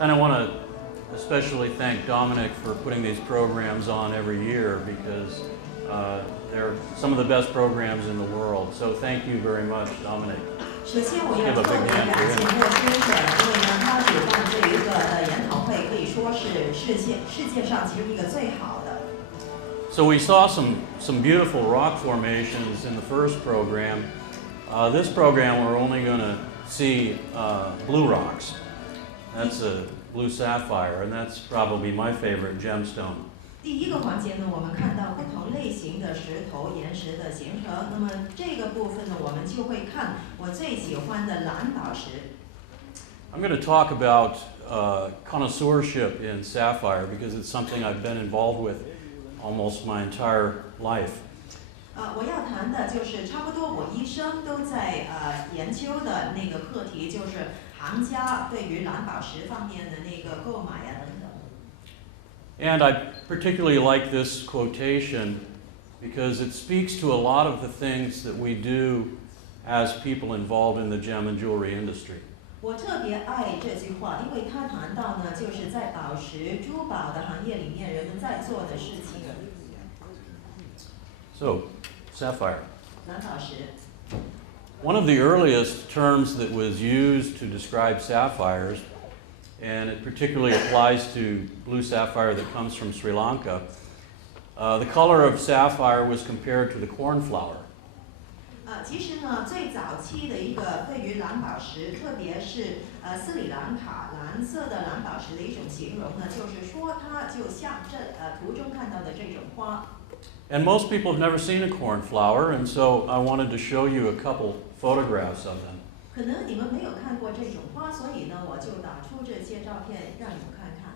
And I want to especially thank Dominic for putting these programs on every year because they're some of the best programs in the world. So thank you very much, Dominic. 首先，我要特别感谢莫先生，因为呢，他主办这一个研讨会可以说是世界上其中一个最好的。So we saw some beautiful rock formations in the first program. This program we're only going to see blue rocks. That's a blue sapphire, and that's probably my favorite gemstone. 第一个环节呢，我们看到不同类型的石头岩石的形成。那么这个部分呢，我们就会看我最喜欢的蓝宝石。I'm going to talk about connoisseurship in sapphire because it's something I've been involved with almost my entire life. 我要谈的就是差不多我一生都在研究的那个课题，就是行家对于蓝宝石方面的那个购买啊等等。And I particularly like this quotation because it speaks to a lot of the things that we do as people involved in the gem and jewelry industry. 我特别爱这句话，因为他谈到呢，就是在宝石珠宝的行业里面人们在做的事情。So, sapphire. 蓝宝石。One of the earliest terms that was used to describe sapphires, and it particularly applies to blue sapphire that comes from Sri Lanka, the color of sapphire was compared to the cornflower. 其实呢，最早期的一个对于蓝宝石，特别是斯里兰卡蓝色的蓝宝石的一种形容呢，就是说它就像图中看到的这种花。And most people have never seen a cornflower, and so I wanted to show you a couple photographs of them. 可能你们没有看过这种花，所以呢，我就打出这些照片让你们看看。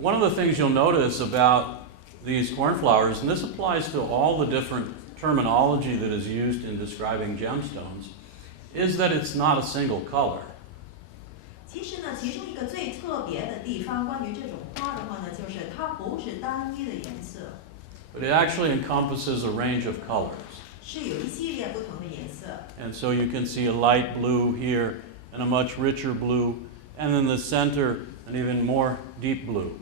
One of the things you'll notice about these cornflowers, and this applies to all the different terminology that is used in describing gemstones, is that it's not a single color. 其实呢，其中一个最特别的地方，关于这种花的话呢，就是它不是单一的颜色。But it actually encompasses a range of colors. 是有一系列不同的颜色。And so you can see a light blue here, and a much richer blue, and in the center, an even more deep blue.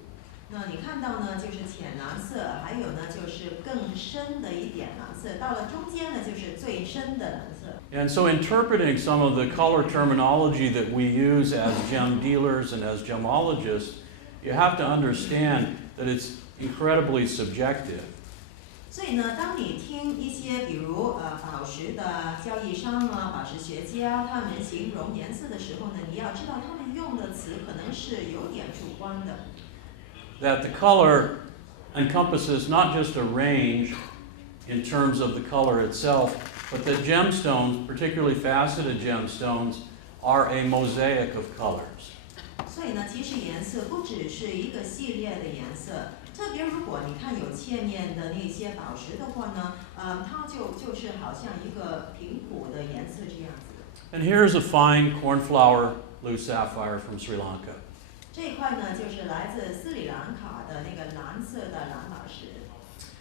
那你看到呢，就是浅蓝色，还有呢就是更深的一点蓝色，到了中间呢就是最深的蓝色。And so interpreting some of the color terminology that we use as gem dealers and as gemologists, you have to understand that it's incredibly subjective. 所以呢，当你听一些比如宝石的交易商啊、宝石学家他们形容颜色的时候呢，你要知道他们用的词可能是有点主观的。That the color encompasses not just a range in terms of the color itself, but that gemstones, particularly faceted gemstones, are a mosaic of colors. 所以呢，其实颜色不只是一个系列的颜色，特别如果你看有切面的那些宝石的话呢，它就是好像一个平铺的颜色这样子。And here's a fine cornflower blue sapphire from Sri Lanka. 这一块呢，就是来自斯里兰卡的那个蓝色的蓝宝石。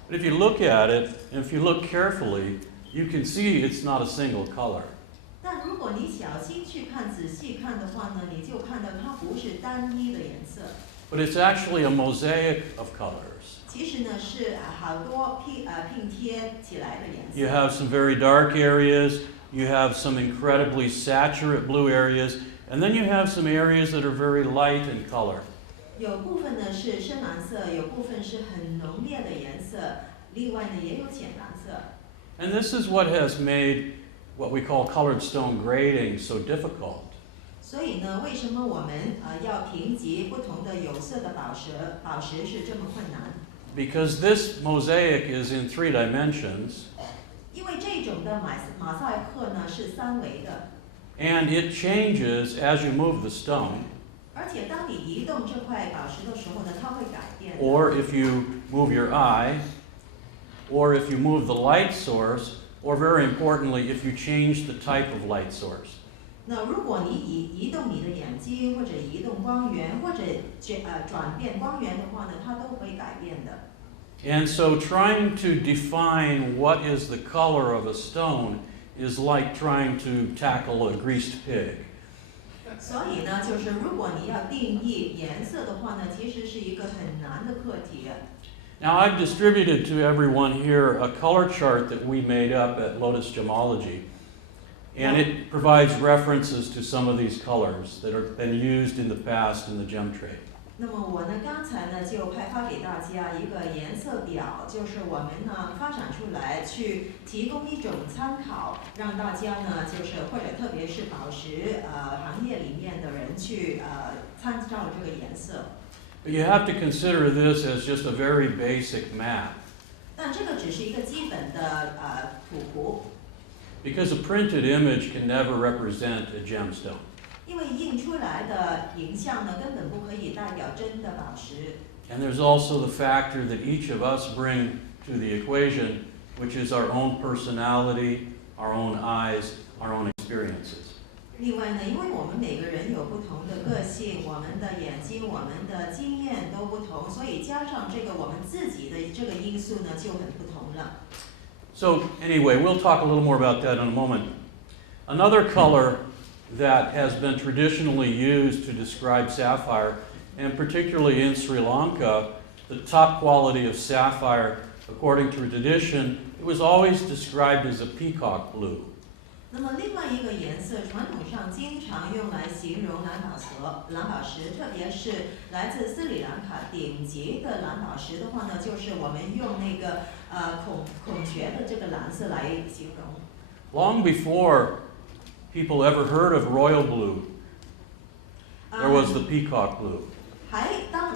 But if you look at it, and if you look carefully, you can see it's not a single color. 但如果你小心去看、仔细看的话呢，你就看到它不是单一的颜色。But it's actually a mosaic of colors. 其实呢，是好多拼贴起来的颜色。You have some very dark areas, you have some incredibly saturate blue areas, and then you have some areas that are very light in color. 有部分呢是深蓝色，有部分是很浓烈的颜色，另外呢也有浅蓝色。And this is what has made what we call colored stone grading so difficult. 所以呢，为什么我们要评级不同的有色的宝石？宝石是这么困难？ Because this mosaic is in 3 dimensions. 因为这种的马赛克呢是3维的。And it changes as you move the stone. 而且当你移动这块宝石的时候呢，它会改变。Or if you move your eye, or if you move the light source, or very importantly, if you change the type of light source. 那如果你移动你的眼睛，或者移动光源，或者转变光源的话呢，它都会改变的。And so trying to define what is the color of a stone is like trying to tackle a greased pig. 所以呢，就是如果你要定义颜色的话呢，其实是一个很难的课题。Now, I've distributed to everyone here a color chart that we made up at Lotus Gemology, and it provides references to some of these colors that have been used in the past in the gem trade. 那么我呢，刚才呢就派发给大家一个颜色表，就是我们呢发展出来去提供一种参考，让大家呢就是或者特别是宝石行业里面的人去参照这个颜色。But you have to consider this as just a very basic map. 但这个只是一个基本的图谱。Because a printed image can never represent a gemstone. 因为印出来的影像呢，根本不可以代表真的宝石。And there's also the factor that each of us bring to the equation, which is our own personality, our own eyes, our own experiences. 另外呢，因为我们每个人有不同的个性，我们的眼睛、我们的经验都不同，所以加上这个我们自己的这个因素呢，就很不同了。So anyway, we'll talk a little more about that in a moment. Another color that has been traditionally used to describe sapphire, and particularly in Sri Lanka, the top quality of sapphire, according to tradition, it was always described as a peacock blue. 那么另外一个颜色，传统上经常用来形容蓝宝石，特别是来自斯里兰卡顶级的蓝宝石的话呢，就是我们用那个孔雀的这个蓝色来形容。Long before people ever heard of royal blue, there was the peacock blue.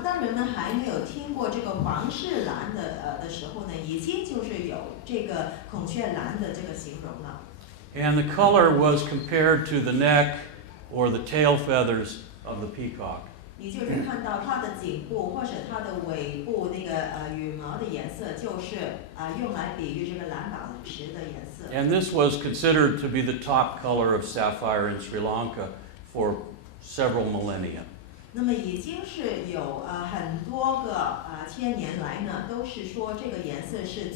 当人们还没有听过这个皇室蓝的时候呢，已经就是有这个孔雀蓝的这个形容了。And the color was compared to the neck or the tail feathers of the peacock. 你就是看到它的颈部或者它的尾部那个羽毛的颜色，就是用来比喻这个蓝宝石的颜色。And this was considered to be the top color of sapphire in Sri Lanka for several millennia. 那么已经是有很多个千年来呢，都是说这个颜色是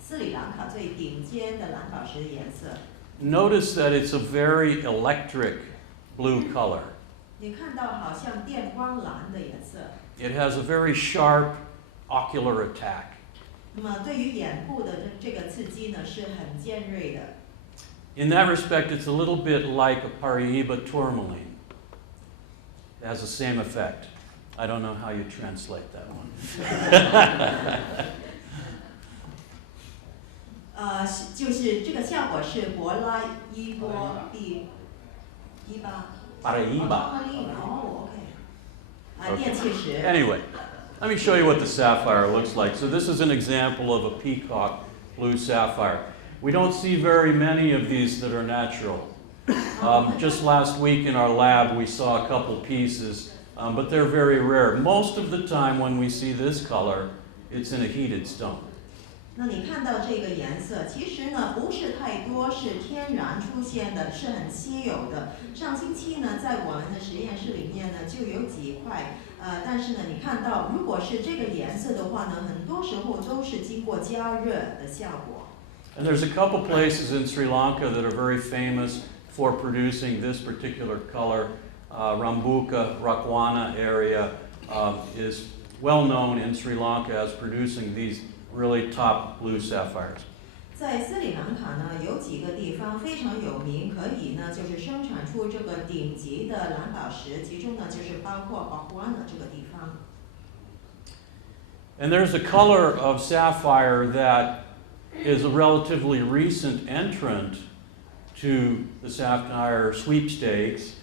斯里兰卡最顶尖的蓝宝石的颜色。Notice that it's a very electric blue color. 你看到好像电光蓝的颜色。It has a very sharp ocular attack. 那么对于眼部的这个刺激呢，是很尖锐的。In that respect, it's a little bit like a Paraiba tourmaline. It has the same effect. I don't know how you translate that one. 就是这个效果是柏拉伊波第伊巴。Paraiba. Oh, okay. 电气石。Anyway, let me show you what the sapphire looks like. So this is an example of a peacock blue sapphire. We don't see very many of these that are natural. Just last week in our lab, we saw a couple pieces, but they're very rare. Most of the time when we see this color, it's in a heated stone. 那你看到这个颜色，其实呢不是太多，是天然出现的，是很稀有的。上星期呢，在我们的实验室里面呢就有几块，但是呢，你看到如果是这个颜色的话呢，很多时候都是经过加热的效果。And there's a couple places in Sri Lanka that are very famous for producing this particular color. Rambuka, Rakwana area is well known in Sri Lanka as producing these really top blue sapphires. 在斯里兰卡呢，有几个地方非常有名，可以呢就是生产出这个顶级的蓝宝石，其中呢就是包括巴库安的这个地方。And there's a color of sapphire that is a relatively recent entrant to the sapphire sweepstakes,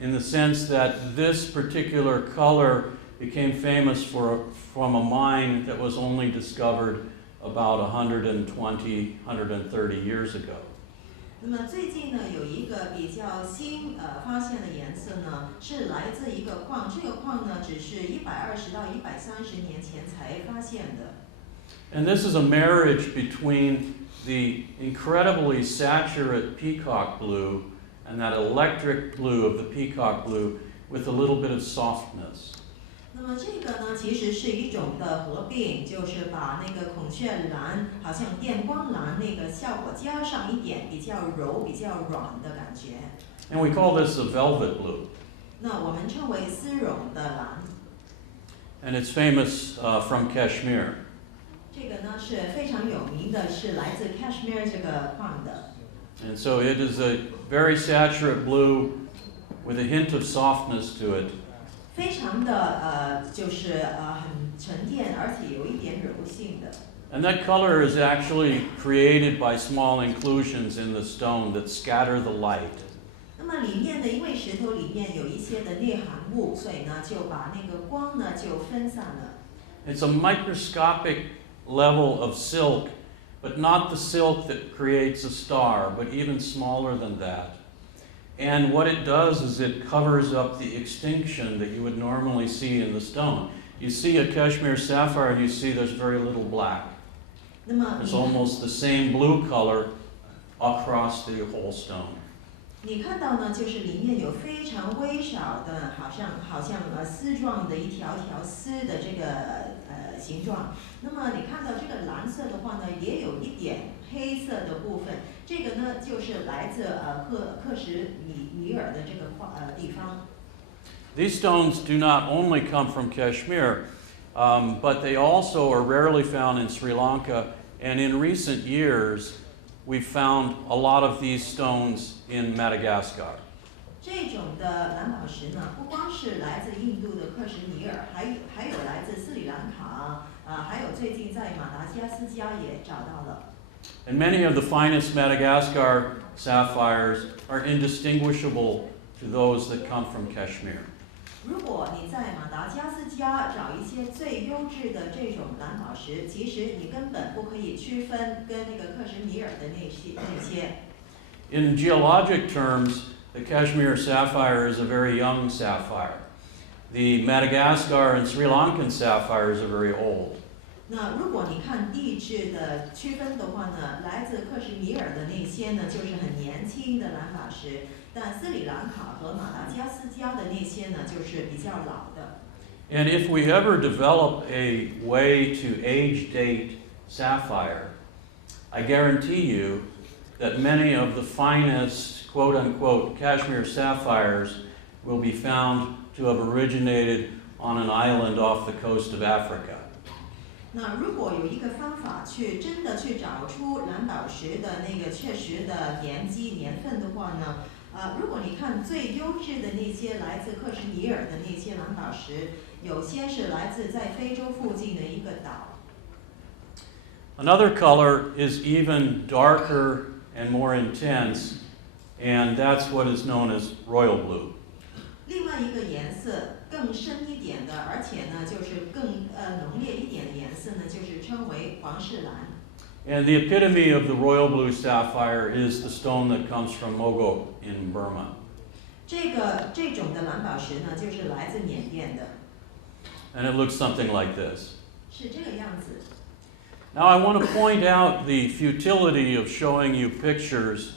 in the sense that this particular color became famous from a mine that was only discovered about 120, 130 years ago. 那么最近呢，有一个比较新发现的颜色呢，是来自一个矿，这个矿呢只是120到130年前才发现的。And this is a marriage between the incredibly saturate peacock blue and that electric blue of the peacock blue with a little bit of softness. 那么这个呢，其实是一种的合并，就是把那个孔雀蓝，好像电光蓝那个效果加上一点比较柔、比较软的感觉。And we call this a velvet blue. 那我们称为丝绒的蓝。And it's famous from Kashmir. 这个呢是非常有名的，是来自 Kashmir 这个矿的。And so it is a very saturate blue with a hint of softness to it. 非常的就是很沉淀，而且有一点柔性的。And that color is actually created by small inclusions in the stone that scatter the light. 那么里面的因为石头里面有一些的内含物，所以呢就把那个光呢就分散了。It's a microscopic level of silk, but not the silk that creates a star, but even smaller than that. And what it does is it covers up the extinction that you would normally see in the stone. You see a Kashmir sapphire and you see there's very little black. 那么 It's almost the same blue color across the whole stone. 你看到呢，就是里面有非常微小的，好像丝状的一条条丝的这个形状。那么你看到这个蓝色的话呢，也有一点黑色的部分。这个呢，就是来自克什米尔的这个地方。These stones do not only come from Kashmir, but they also are rarely found in Sri Lanka. And in recent years, we've found a lot of these stones in Madagascar. 这种的蓝宝石呢，不光是来自印度的克什米尔，还有来自斯里兰卡，还有最近在马达加斯加也找到了。And many of the finest Madagascar sapphires are indistinguishable to those that come from Kashmir. 如果你在马达加斯加找一些最优质的这种蓝宝石，其实你根本不可以区分跟那个克什米尔的那些。In geologic terms, the Kashmir sapphire is a very young sapphire. The Madagascar and Sri Lankan sapphires are very old. 那如果你看地质的区分的话呢，来自克什米尔的那些呢，就是很年轻的蓝宝石，但斯里兰卡和马达加斯加的那些呢，就是比较老的。And if we ever develop a way to age date sapphire, I guarantee you that many of the finest, quote unquote, Kashmir sapphires will be found to have originated on an island off the coast of Africa. 那如果有一个方法真的去找出蓝宝石的那个确实的年份的话呢，如果你看最优质的那些来自克什米尔的那些蓝宝石，有些是来自在非洲附近的一个岛。Another color is even darker and more intense, and that's what is known as royal blue. 另外一个颜色更深一点的，而且呢就是更浓烈一点的颜色呢，就是称为皇室蓝。And the epitome of the royal blue sapphire is the stone that comes from Mogok in Burma. 这种的蓝宝石呢，就是来自缅甸的。And it looks something like this. 是这个样子。Now I want to point out the futility of showing you pictures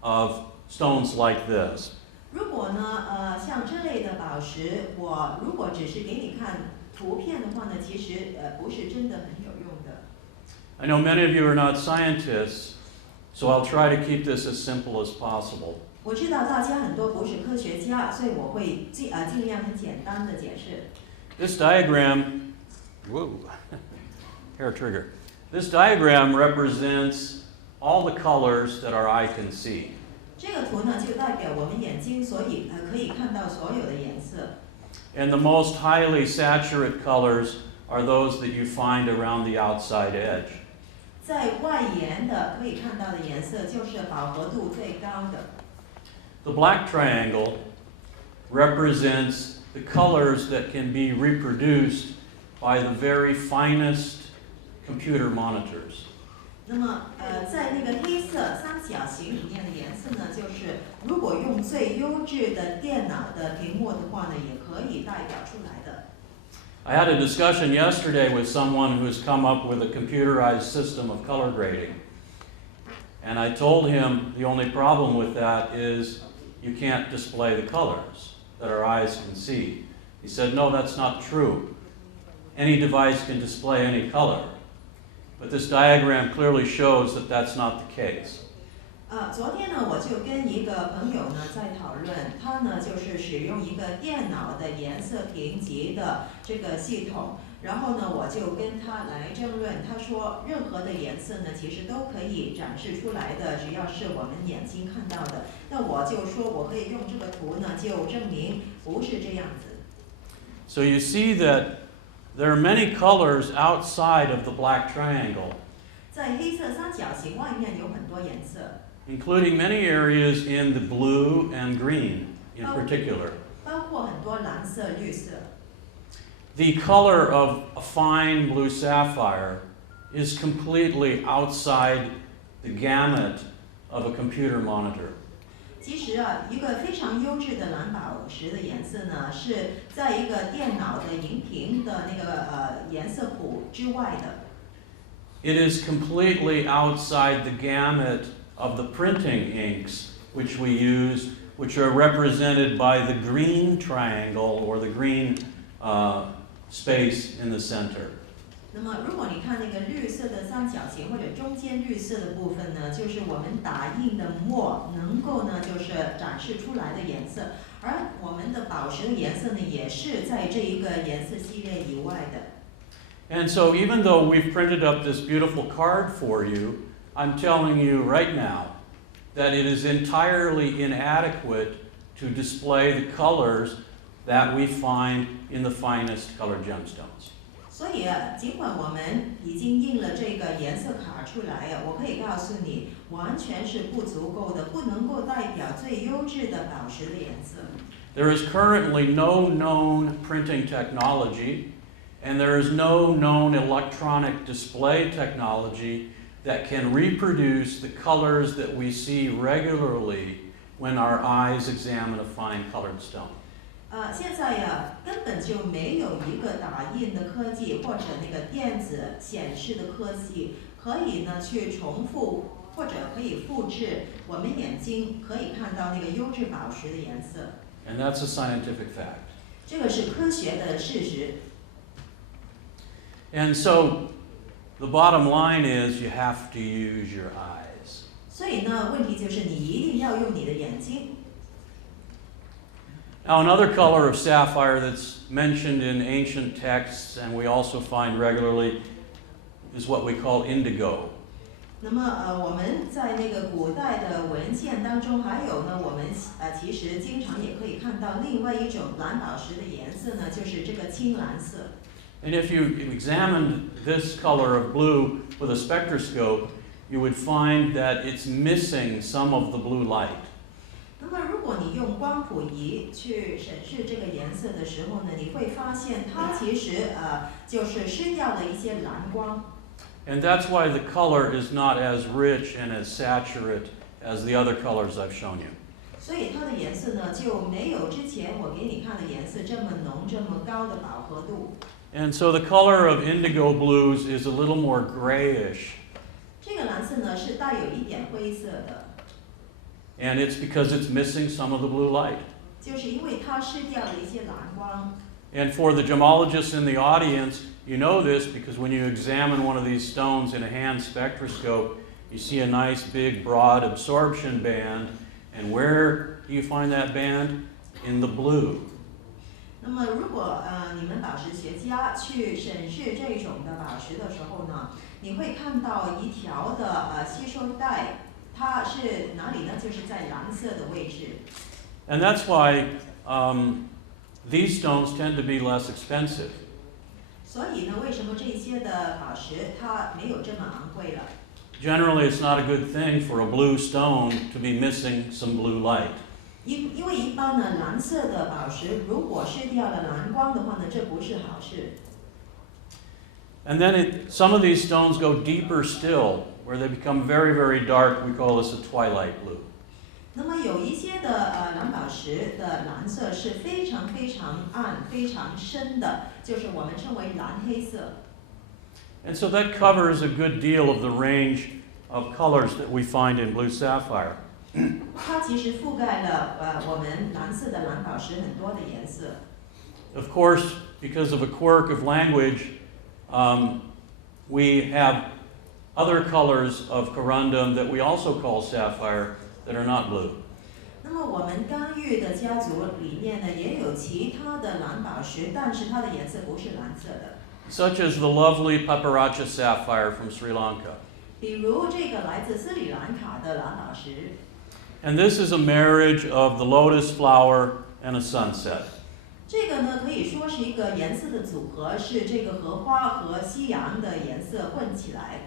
of stones like this. 如果呢，像这类的宝石，我如果只是给你看图片的话呢，其实不是真的很有用的。I know many of you are not scientists, so I'll try to keep this as simple as possible. 我知道大家很多不是科学家，所以我会尽量很简单的解释。This diagram, whoa, hair trigger. This diagram represents all the colors that our eye can see. 这个图呢，就代表我们眼睛可以看到所有的颜色。And the most highly saturate colors are those that you find around the outside edge. 在外沿的可以看到的颜色，就是饱和度最高的。The black triangle represents the colors that can be reproduced by the very finest computer monitors. 那么，在那个黑色三角形里面的颜色呢，就是如果用最优质的电脑的屏幕的话呢，也可以代表出来的。I had a discussion yesterday with someone who has come up with a computerized system of color grading. And I told him the only problem with that is you can't display the colors that our eyes can see. He said, no, that's not true. Any device can display any color. But this diagram clearly shows that that's not the case. 昨天呢，我就跟一个朋友呢在讨论，他呢就是使用一个电脑的颜色评级的这个系统，然后呢，我就跟他来争论，他说任何的颜色呢其实都可以展示出来的，只要是我们眼睛看到的。那我就说我可以用这个图呢就证明不是这样子。So you see that there are many colors outside of the black triangle, 在黑色三角形外面有很多颜色。including many areas in the blue and green in particular. 包括很多蓝色、绿色。The color of a fine blue sapphire is completely outside the gamut of a computer monitor. 其实啊，一个非常优质的蓝宝石的颜色呢，是在一个电脑的荧屏的那个颜色谱之外的。It is completely outside the gamut of the printing inks which we use, which are represented by the green triangle or the green space in the center. 那么，如果你看那个绿色的三角形或者中间绿色的部分呢，就是我们打印的墨能够呢，就是展示出来的颜色。而我们的宝石的颜色呢，也是在这一个颜色系列以外的。And so even though we've printed up this beautiful card for you, I'm telling you right now that it is entirely inadequate to display the colors that we find in the finest colored gemstones. 所以啊，尽管我们已经印了这个颜色卡出来啊，我可以告诉你，完全是不足够的，不能够代表最优质的宝石的颜色。There is currently no known printing technology, and there is no known electronic display technology that can reproduce the colors that we see regularly when our eyes examine a fine colored stone. 现在呀，根本就没有一个打印的科技或者那个电子显示的科技，可以呢去重复或者可以复制我们眼睛可以看到那个优质宝石的颜色。And that's a scientific fact. 这个是科学的事实。And so the bottom line is you have to use your eyes. 所以呢，问题就是你一定要用你的眼睛。Now, another color of sapphire that's mentioned in ancient texts and we also find regularly is what we call indigo. 那么我们在那个古代的文献当中，还有呢，我们其实经常也可以看到另外一种蓝宝石的颜色呢，就是这个青蓝色。And if you examined this color of blue with a spectroscope, you would find that it's missing some of the blue light. 那么，如果你用光谱仪去审视这个颜色的时候呢，你会发现它其实就是失掉了一些蓝光。And that's why the color is not as rich and as saturate as the other colors I've shown you. 所以它的颜色呢，就没有之前我给你看的颜色这么浓、这么高的饱和度。And so the color of indigo blues is a little more grayish. 这个蓝色呢是带有一点灰色的。And it's because it's missing some of the blue light. 就是因为它失掉了一些蓝光。And for the gemologists in the audience, you know this because when you examine one of these stones in a hand spectroscope, you see a nice big broad absorption band. And where do you find that band? In the blue. 那么，如果你们宝石学家去审视这种的宝石的时候呢，你会看到一条的吸收带，它是哪里呢？就是在蓝色的位置。And that's why these stones tend to be less expensive. 所以呢，为什么这些的宝石它没有这么昂贵了？ Generally, it's not a good thing for a blue stone to be missing some blue light. 因为一般呢，蓝色的宝石如果失掉了蓝光的话呢，这不是好事。And then some of these stones go deeper still, where they become very, very dark. We call this a twilight blue. 那么有一些的蓝宝石的蓝色是非常非常暗、非常深的，就是我们称为蓝黑色。And so that covers a good deal of the range of colors that we find in blue sapphire. 它其实覆盖了我们蓝色的蓝宝石很多的颜色。Of course, because of a quirk of language, we have other colors of corundum that we also call sapphire that are not blue. 那么我们干玉的家族里面呢，也有其他的蓝宝石，但是它的颜色不是蓝色的。Such as the lovely Paparacha sapphire from Sri Lanka. 比如这个来自斯里兰卡的蓝宝石。And this is a marriage of the lotus flower and a sunset. 这个呢，可以说是一个颜色的组合，是这个荷花和夕阳的颜色混起来。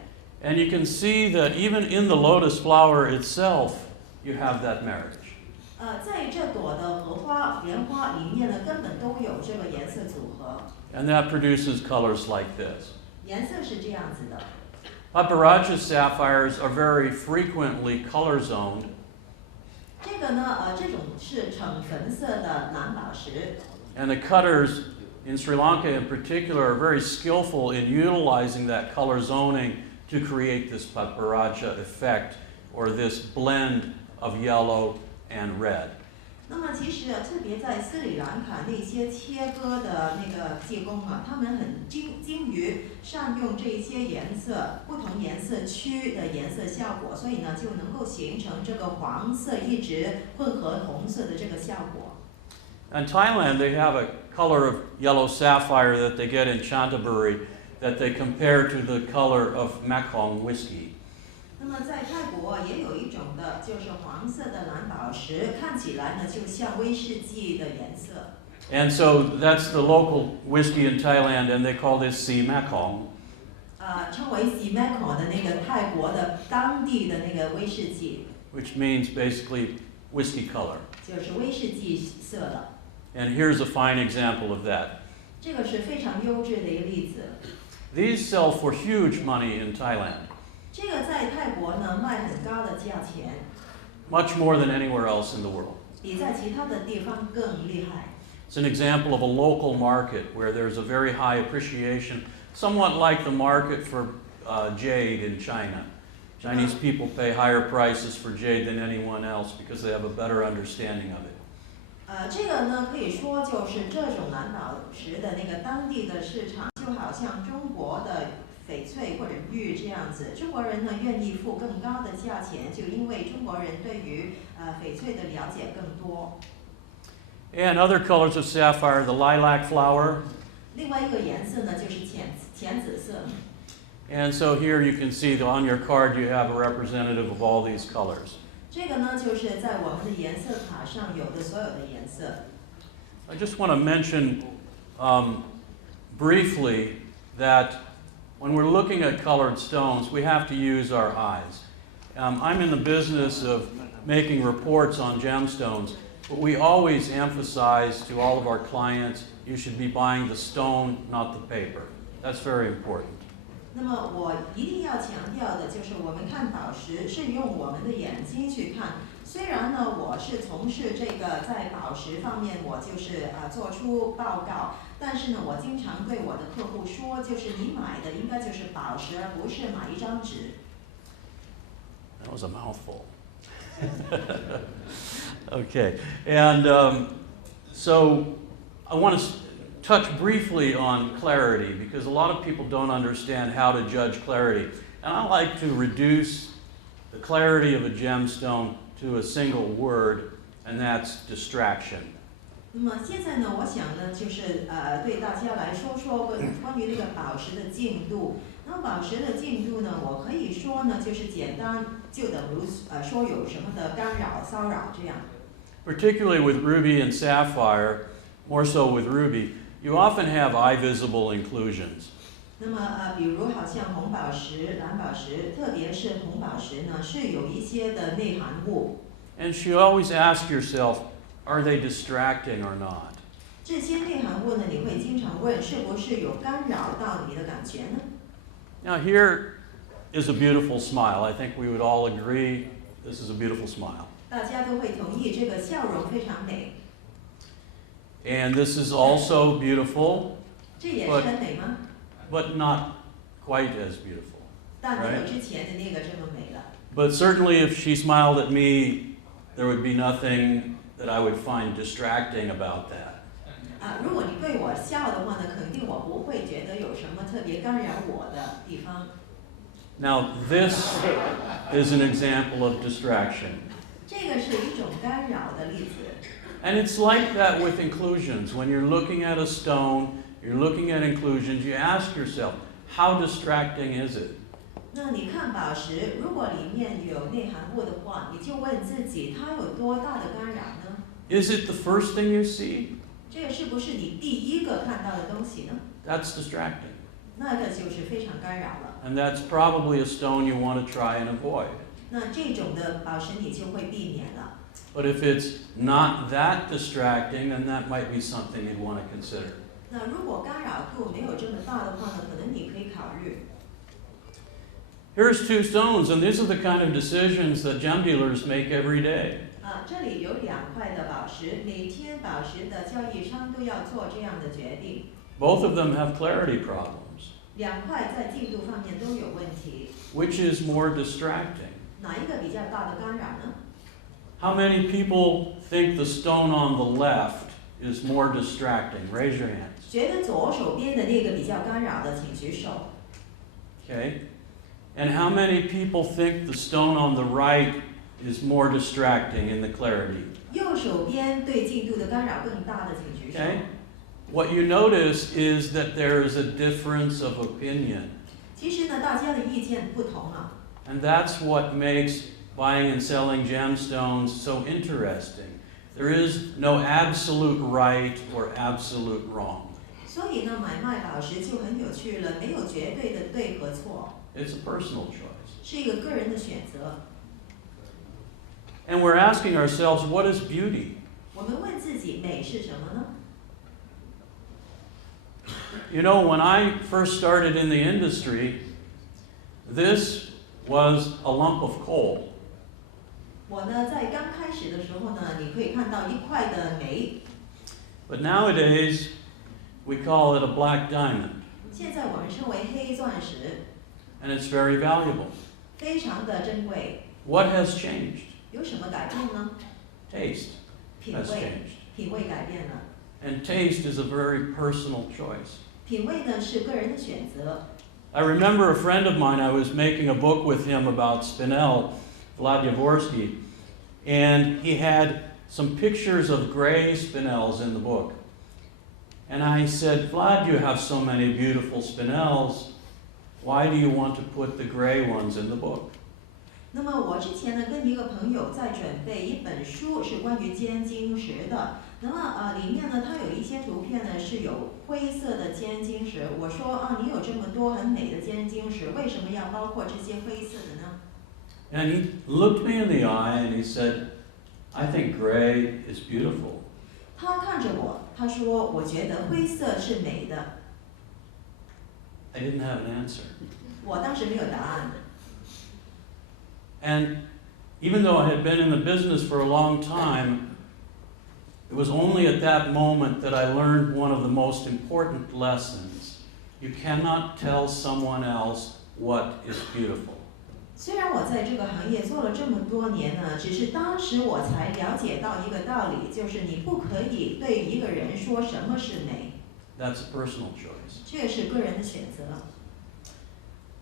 And you can see that even in the lotus flower itself, you have that marriage. 在这朵的荷花莲花里面呢，根本都有这个颜色组合。And that produces colors like this. 颜色是这样子的。Paparacha sapphires are very frequently color zoned. 这个呢，这种是橙粉色的蓝宝石。And the cutters in Sri Lanka in particular are very skillful in utilizing that color zoning to create this paparacha effect, or this blend of yellow and red. 那么其实特别在斯里兰卡那些切割的那个技工他们很精于善用这些颜色不同颜色区的颜色效果，所以呢就能够形成这个黄色一直混合红色的这个效果。In Thailand, they have a color of yellow sapphire that they get in Chantaburi that they compare to the color of Mekong whiskey. 那么在泰国也有一种的，就是黄色的蓝宝石，看起来呢就像威士忌的颜色。And so that's the local whiskey in Thailand, and they call this Si Mekong. 称为 Si Mekong 的那个泰国的当地的那个威士忌。Which means basically whiskey color. 就是威士忌色的。And here's a fine example of that. 这个是非常优质的一个例子。These sell for huge money in Thailand. 这个在泰国呢卖很高的价钱。Much more than anywhere else in the world. 比在其他的地方更厉害。It's an example of a local market where there's a very high appreciation, somewhat like the market for jade in China. Chinese people pay higher prices for jade than anyone else because they have a better understanding of it. 这个呢可以说就是这种蓝宝石的那个当地的市场，就好像中国的翡翠或者玉这样子，中国人呢愿意付更高的价钱，就因为中国人对于翡翠的了解更多。And other colors of sapphire, the lilac flower. 另外一个颜色呢就是浅紫色。And so here you can see that on your card you have a representative of all these colors. 这个呢就是在我们的颜色卡上有的所有的颜色。I just want to mention briefly that when we're looking at colored stones, we have to use our eyes. I'm in the business of making reports on gemstones, but we always emphasize to all of our clients, you should be buying the stone, not the paper. That's very important. 那么我一定要强调的就是，我们看宝石是用我们的眼睛去看。虽然呢，我是从事这个在宝石方面，我就是做出报告，但是呢，我经常对我的客户说，就是你买的应该就是宝石，而不是买一张纸。That was a mouthful. Okay, and so I want to touch briefly on clarity because a lot of people don't understand how to judge clarity. And I like to reduce the clarity of a gemstone to a single word, and that's distraction. 那么现在呢，我想呢，就是对大家来说关于那个宝石的净度。那么宝石的净度呢，我可以说呢，就是简单就等于说有什么的干扰、骚扰这样。Particularly with ruby and sapphire, more so with ruby, you often have eye visible inclusions. 那么比如好像红宝石、蓝宝石，特别是红宝石呢，是有一些的内含物。And you always ask yourself, are they distracting or not? 这些内含物呢，你会经常问，是不是有干扰到你的感觉呢？ Now here is a beautiful smile. I think we would all agree this is a beautiful smile. 大家都会同意，这个笑容非常美。And this is also beautiful. 这也是很美吗？ But not quite as beautiful. 但没有之前的那个这么美了。 But certainly if she smiled at me, there would be nothing that I would find distracting about that. 如果你对我笑的话呢，肯定我不会觉得有什么特别干扰我的地方。Now, this is an example of distraction. 这个是一种干扰的例子。And it's like that with inclusions. When you're looking at a stone, you're looking at inclusions, you ask yourself, how distracting is it? 那你看宝石，如果里面有内含物的话，你就问自己，它有多大的干扰呢？ Is it the first thing you see? 这个是不是你第一个看到的东西呢？ That's distracting. 那个就是非常干扰了。 And that's probably a stone you want to try and avoid. 那这种的宝石你就会避免了。 But if it's not that distracting, then that might be something you'd want to consider. 那如果干扰度没有这么大的话呢，可能你可以考虑。 Here's two stones, and these are the kind of decisions that gem dealers make every day. 这里有两块的宝石，每天宝石的交易商都要做这样的决定。 Both of them have clarity problems. 两块在进度方面都有问题。 Which is more distracting? 哪一个比较大的干扰呢？ How many people think the stone on the left is more distracting? Raise your hands. 觉得左手边的那个比较干扰的，请举手。 Okay. And how many people think the stone on the right is more distracting in the clarity? 右手边对进度的干扰更大的，请举手。 Okay. What you notice is that there is a difference of opinion. 其实呢，大家的意见不同啊。 And that's what makes buying and selling gemstones so interesting. There is no absolute right or absolute wrong. 所以呢，买卖宝石就很有趣了，没有绝对的对和错， It's a personal choice. 是一个个人的选择。 And we're asking ourselves, what is beauty? 我们问自己，美是什么呢？ You know, when I first started in the industry, this was a lump of coal. 我呢，在刚开始的时候呢，你可以看到一块的煤。 But nowadays, we call it a black diamond. 现在我们称为黑钻石， And it's very valuable. 非常的珍贵。 What has changed? 有什么改变呢？ Taste 品 has 味， changed. 品味改变了。 And taste is a very personal choice. 品味呢是个人的选择。 I remember a friend of mine, I was making a book with him about spinel, Vladyavorsky, and he had some pictures of gray spinels in the book. And I said, Vlad, you have so many beautiful spinels. Why do you want to put the gray ones in the book? 那么我之前呢跟一个朋友在准备一本书，是关于尖晶石的。那么里面呢它有一些图片呢是有灰色的尖晶石。我说你有这么多很美的尖晶石，为什么要包括这些灰色的呢？ And he looked me in the eye and he said, I think gray is beautiful. 他看着我，他说我觉得灰色是美的。 I didn't have an answer. 我当时没有答案。 And even though I had been in the business for a long time, it was only at that moment that I learned one of the most important lessons. You cannot tell someone else what is beautiful. 虽然我在这个行业做了这么多年呢，只是当时我才了解到一个道理，就是你不可以对一个人说什么是美。 That's a personal choice. 这是个人的选择。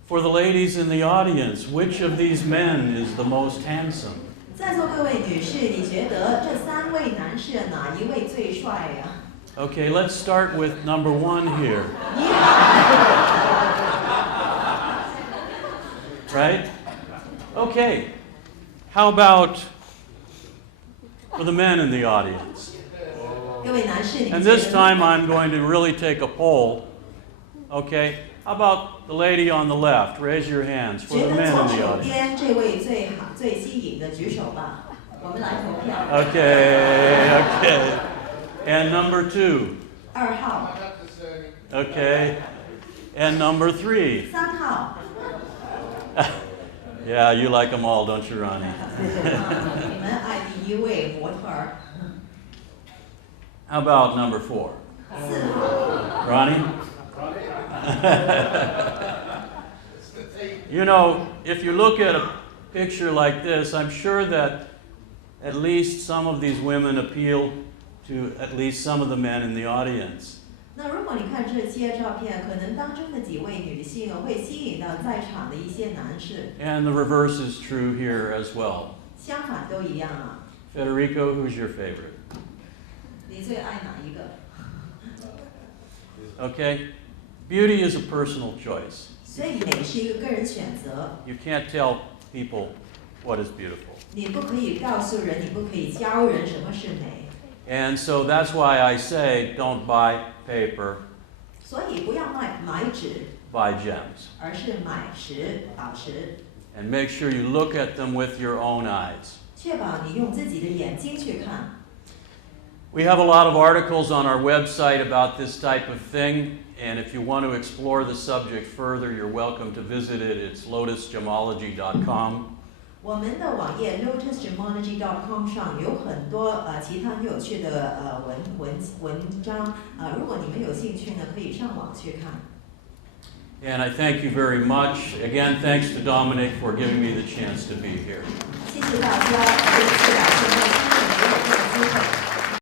For the ladies in the audience, which of these men is the most handsome? 在座各位女士，你觉得这三位男士哪一位最帅呀？ Okay, let's start with number one here. Right? Okay. How about for the men in the audience? 各位男士，你 And 觉 this 得 time I'm going to really take a poll. Okay? How about the lady on the left? Raise your hands for 觉 the 得 men 左 in the 手 audience. 边这位最好、最吸引的举手吧，我们来投票。 Okay, okay. And number two. 2号、 Okay. And number three. 3号。 Yeah, you like them all, don't you, Ronnie? 你们爱第一位模特儿。 How about number four? 4号。 Ronnie? You know, if you look at a picture like this, I'm sure that at least some of these women appeal to at least some of the men in the audience. 那如果你看这些照片，可能当中的几位女性会吸引到在场的一些男士。And the reverse is true here as well. 相反都一样啊。Federico, who's your favorite? 你最爱哪一个？ Okay? Beauty is a personal choice. 所以美是一个个人选择。You can't tell people what is beautiful. 你不可以告诉人，你不可以教人什么是美。And so that's why I say don't buy paper, 所以不要买纸， buy gems. 而是买宝石。 And make sure you look at them with your own eyes. 确保你用自己的眼睛去看。 We have a lot of articles on our website about this type of thing, and if you want to explore the subject further, you're welcome to visit it. It's lotusgemology.com. 我们的网页 lotusgemology.com 上有很多其他有趣的文章如果你们有兴趣呢，可以上网去看。 And I thank you very much. Again, thanks to Dominic for giving me the chance to be here. 谢谢大家，谢谢老师们今天给我这个机会。